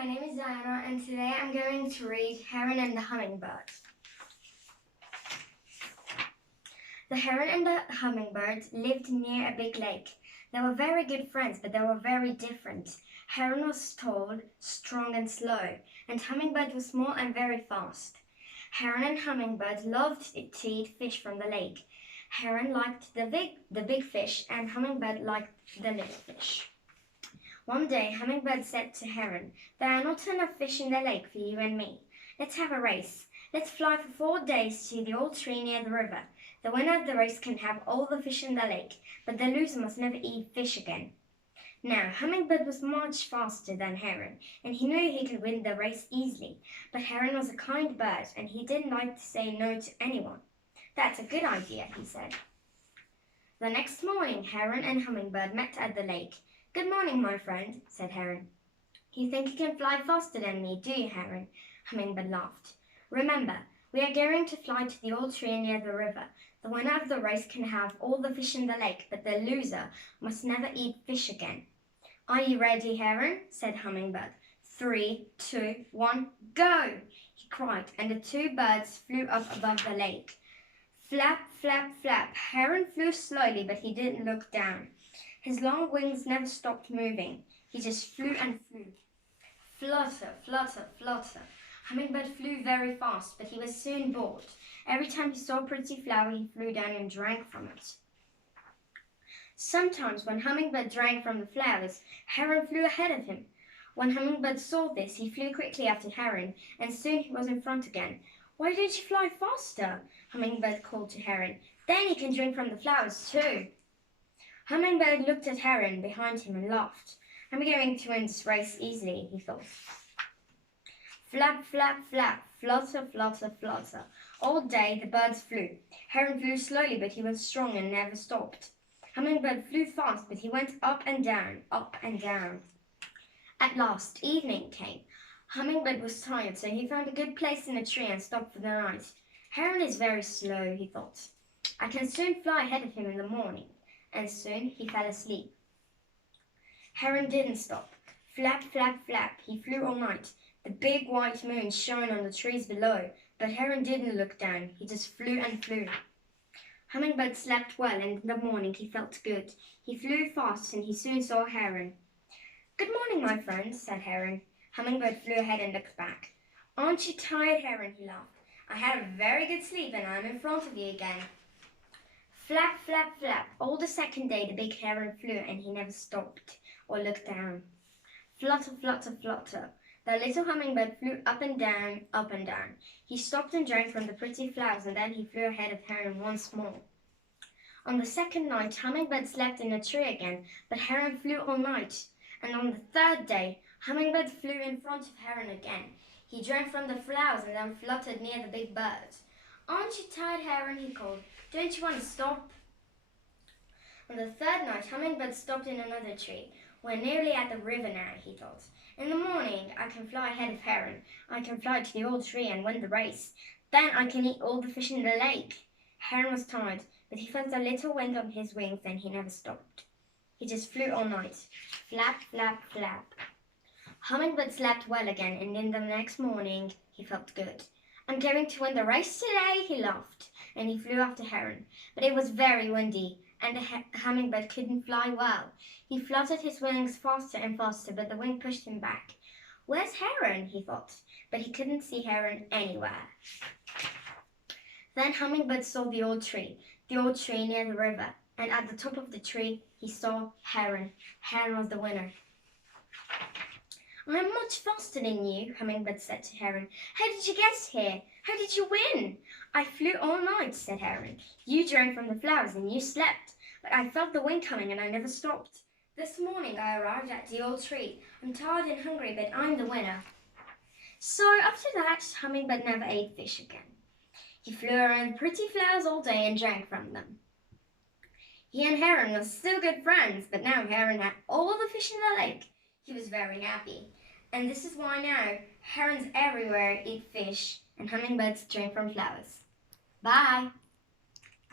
My name is Diana and today I'm going to read Heron and the Hummingbird. The heron and the hummingbird lived near a big lake. They were very good friends, but they were very different. Heron was tall, strong and slow, and hummingbird was small and very fast. Heron and hummingbird loved to eat fish from the lake. Heron liked the big fish and hummingbird liked the little fish. One day, Hummingbird said to Heron, "There are not enough fish in the lake for you and me. Let's have a race. Let's fly for 4 days to the old tree near the river. The winner of the race can have all the fish in the lake, but the loser must never eat fish again." Now, Hummingbird was much faster than Heron, and he knew he could win the race easily. But Heron was a kind bird, and he didn't like to say no to anyone. "That's a good idea," he said. The next morning, Heron and Hummingbird met at the lake. "Good morning, my friend," said Heron. "You think you can fly faster than me, do you, Heron?" Hummingbird laughed. "Remember, we are going to fly to the old tree near the river. The winner of the race can have all the fish in the lake, but the loser must never eat fish again." "Are you ready, Heron?" said Hummingbird. 3, 2, 1, go! he cried, and the two birds flew up above the lake. Flap, flap, flap. Heron flew slowly, but he didn't look down. His long wings never stopped moving. He just flew and flew. Flutter, flutter, flutter. Hummingbird flew very fast, but he was soon bored. Every time he saw a pretty flower, he flew down and drank from it. Sometimes when Hummingbird drank from the flowers, Heron flew ahead of him. When Hummingbird saw this, he flew quickly after Heron, and soon he was in front again. "Why don't you fly faster?" Hummingbird called to Heron. "Then you can drink from the flowers too." Hummingbird looked at Heron behind him and laughed. "I'm going to win this race easily," he thought. Flap, flap, flap, flutter, flutter, flutter. All day the birds flew. Heron flew slowly, but he was strong and never stopped. Hummingbird flew fast, but he went up and down, up and down. At last, evening came. Hummingbird was tired, so he found a good place in a tree and stopped for the night. "Heron is very slow," he thought. "I can soon fly ahead of him in the morning." And soon he fell asleep. Heron didn't stop. Flap, flap, flap, he flew all night. The big white moon shone on the trees below, but Heron didn't look down. He just flew and flew. Hummingbird slept well, and in the morning he felt good. He flew fast, and he soon saw Heron. "Good morning, my friend," said Heron. Hummingbird flew ahead and looked back. "Aren't you tired, Heron?" he laughed. "I had a very good sleep, and I'm in front of you again." Flap, flap, flap. All the second day the big heron flew, and he never stopped or looked down. Flutter, flutter, flutter. The little hummingbird flew up and down, up and down. He stopped and drank from the pretty flowers, and then he flew ahead of Heron once more. On the second night, Hummingbird slept in a tree again, but Heron flew all night. And on the third day, Hummingbird flew in front of Heron again. He drank from the flowers and then fluttered near the big birds. "Aren't you tired, Heron?" he called. "Don't you want to stop?" On the third night, Hummingbird stopped in another tree. "We're nearly at the river now," he thought. "In the morning, I can fly ahead of Heron. I can fly to the old tree and win the race. Then I can eat all the fish in the lake." Heron was tired, but he felt a little wind on his wings and he never stopped. He just flew all night. Flap, flap, flap. Hummingbird slept well again, and in the next morning he felt good. "I'm going to win the race today," he laughed, and he flew after Heron. But it was very windy, and the hummingbird couldn't fly well. He fluttered his wings faster and faster, but the wind pushed him back. "Where's Heron?" he thought, but he couldn't see Heron anywhere. Then Hummingbird saw the old tree near the river, and at the top of the tree he saw Heron. Heron was the winner. "I'm much faster than you," Hummingbird said to Heron. "How did you get here? How did you win?" "I flew all night," said Heron. "You drank from the flowers and you slept, but I felt the wind coming and I never stopped. This morning I arrived at the old tree. I'm tired and hungry, but I'm the winner." So after that, Hummingbird never ate fish again. He flew around pretty flowers all day and drank from them. He and Heron were still good friends, but now Heron had all the fish in the lake. He was very happy. And this is why now herons everywhere eat fish and hummingbirds drink from flowers. Bye!